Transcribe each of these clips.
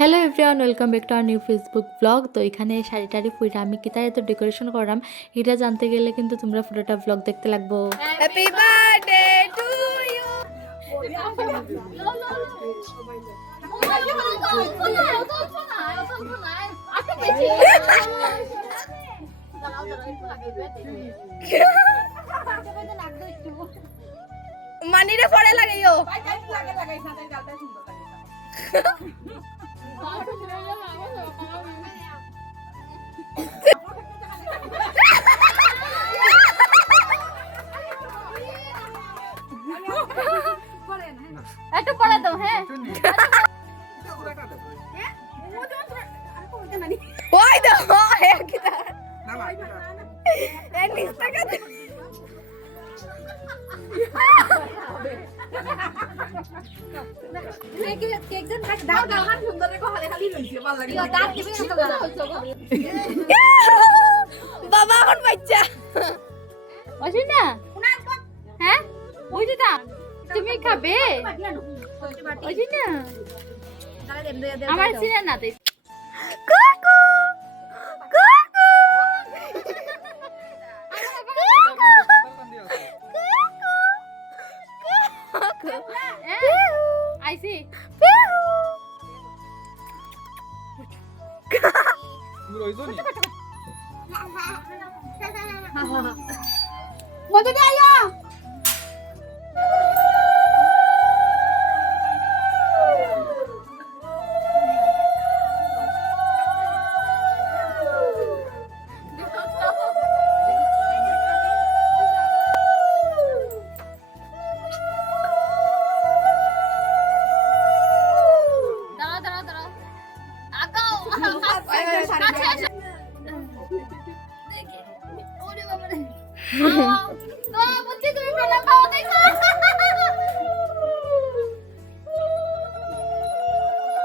Hello everyone, welcome back to our new Facebook blog. তো এখানে শাড়িটারি ফুইটা আমি কিতারে তো ডেকোরেশন করলাম, এটা জানতে গেলে কিন্তু তোমরা পুরোটা ব্লগ দেখতে লাগবো। Happy birthday to you. মানিরে পরে লাগাইও। একটু পড়া দাও। হ্যাঁ ওই দেখো কিটা না ভাই এ নিস্তা কাছে কেকজন কাট দাও দাও হান সুন্দর রে কো হালে খালি লইছে ভালো লাগে ইও দাঁত দিবি না বাবা কোন বাচ্চা ওই না। হ্যাঁ বুঝি না তুমি খাবে ওই না আমার সিনে না তাই কাকু কাকু আইসি মতে দে আয়া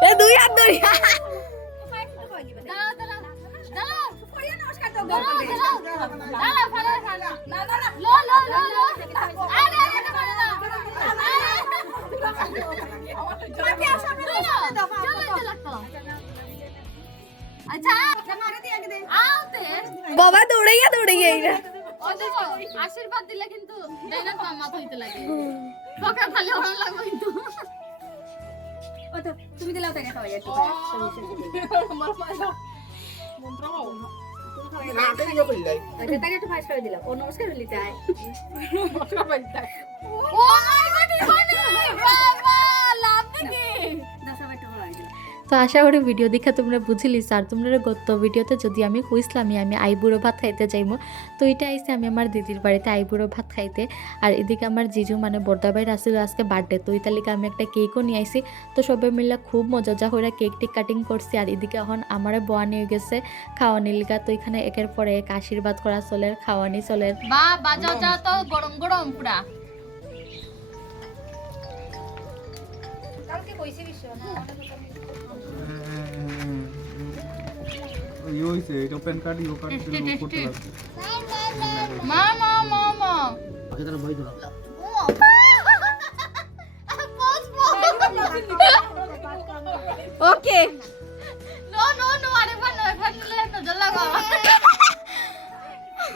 এ দুই হাত ধরি বাবা দৌড়াইয়া দৌড়াইয়া আশীর্বাদ দিলে কিন্তু ডাইনার মামা হইতে লাগে ফকা ভালো ভালো লাগবে কিন্তু তুমি দিলাও তাকে খাওয়াই একটু তাকে একটু ফাঁস করে দিলাম ও নমস্কার বলি চাই ও মাই গড বাবা লাভ দেখি তো আশা করি ভিডিও দেখে তোমরা বুঝিলি। আর তোমরা গত ভিডিওতে যদি আমি কইছিলাম আমি আইবুড়ো ভাত খাইতে যাইমু, তো এটা আইসে আমি আমার দিদির বাড়িতে আইবুড়ো ভাত খাইতে। আর এদিকে আমার জিজু মানে বর্দা ভাইয়ের আসছিল আজকে বার্থডে, তো ইতালিকে আমি একটা কেকও নিয়ে আইসি। তো সবাই মিলে খুব মজা যা হইরা কেক টেক কাটিং করছি। আর এদিকে এখন আমারে বোয়া নিয়ে গেছে খাওয়ানি লিগা। তো এখানে একের পরে এক আশীর্বাদ করা চলে, খাওয়ানি চলে। বা বাজাও যা তো গরম গরম পুরা কালকে কইছে বিশ্ব না ইয়ে হইছে এটা প্যান কার্ড ইও কার্ড করতে লাগবে মামা মামা আগে তারা বই দাও ওকে নো নো নো আরে বান নো ফান লে তো জল্লা গো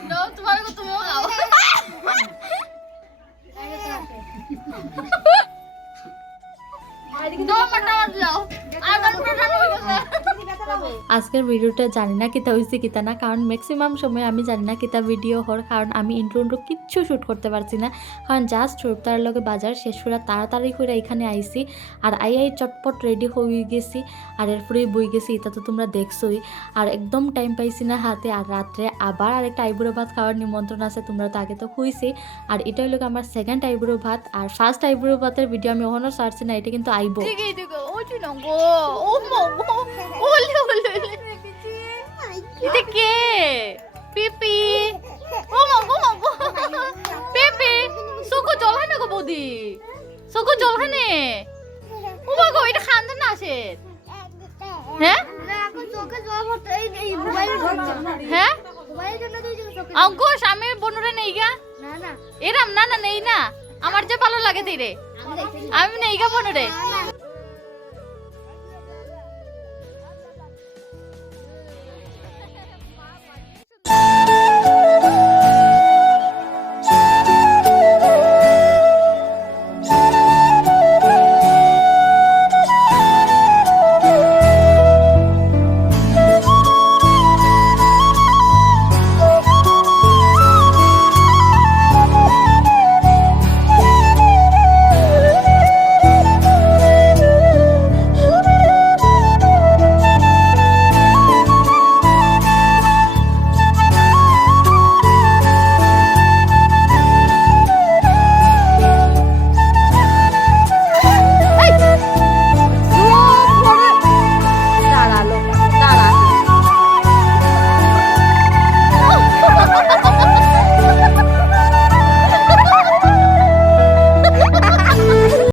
নো তোমার কো তুমি খাও নো মটা যাও আবার প্রোগ্রাম হয়ে গেছে। আজকের ভিডিওটা জানি না কিতা হয়েছে কিতা না, কারণ ম্যাক্সিমাম সময় আমি জানি না কিতা ভিডিও হর, কারণ আমি ইন্ট্রো কিচ্ছু শ্যুট করতে পারছি না। কারণ জাস্ট তার লগে বাজার শেষ করে তাড়াতাড়ি করে এখানে আইসি। আর আই চটপট রেডি হয়ে গেছি আর এরপরেই বই গেছি, এটা তো তোমরা দেখছোই। আর একদম টাইম পাইছি না হাতে। আর রাত্রে আবার আরেকটা আইবুড়ো ভাত খাওয়ার নিমন্ত্রণ আছে, তোমরা তো আগে তো খুঁজছি। আর এটা হলো আমার সেকেন্ড আইবুড়ো ভাত। আর ফার্স্ট আইবুড়ো ভাতের ভিডিও আমি ওখানেও ছাড়ছি না, এটা কিন্তু আইবো। দিকে ওটি না গো ও মো ওলে ওলে এটা কে পিপি ও মো পিপি সুকু জল হয় না গো বৌদি, সুকু জল হয় না ও মা গো এটা খান না আসে। হ্যাঁ হ্যাঁ অঙ্কুশ আমি বনুরে নেই গা এরাম না না নেই না আমার যে ভালো লাগে তীরে আমি নেই গা বনুরে